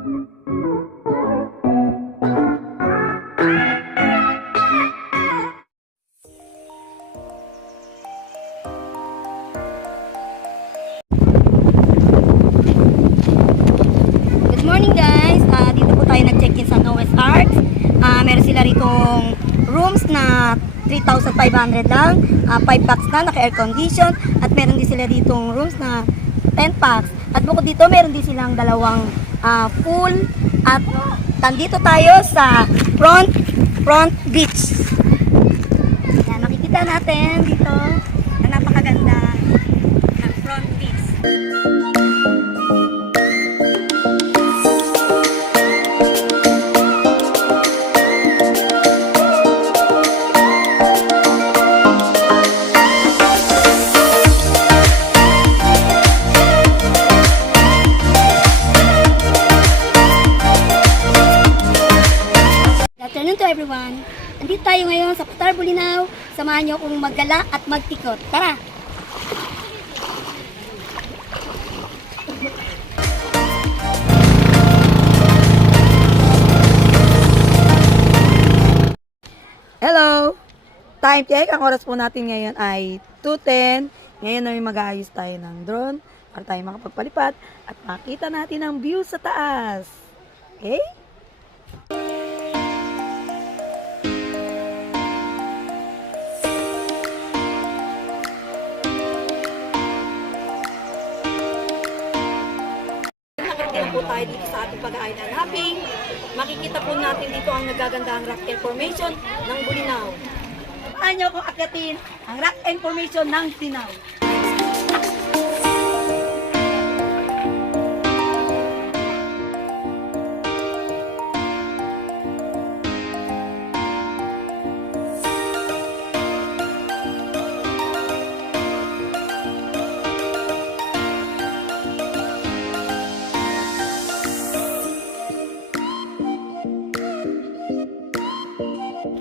Good morning guys, dito po tayo nag-check-in sa Noah's Arks. Meron sila ritong rooms na 3,500 lang, 5 packs na, naka-air condition, at meron din sila ditong rooms na 10 packs. At bukod dito, meron din silang dalawang pool. At nandito tayo sa front beach. Yan, makikita natin dito na napakaganda ng front beach. Good afternoon to everyone. Nandito tayo ngayon sa Qatar, Bolinao. Samahan niyo akong maggala at magtikot. Tara! Hello! Time check. Ang oras po natin ngayon ay 2:10. Ngayon na mag-aayos tayo ng drone para tayo makapagpalipad at makita natin ang view sa taas. Okay? Po tayo dito sa ating pag-island hopping. Makikita po natin dito ang nagagandahang rock formation ng Bolinao. Paano nyo kung akyatin ang rock formation ng Bolinao?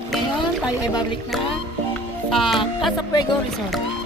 Ngayon, tayo ay babalik na sa Casa Fuego Resort.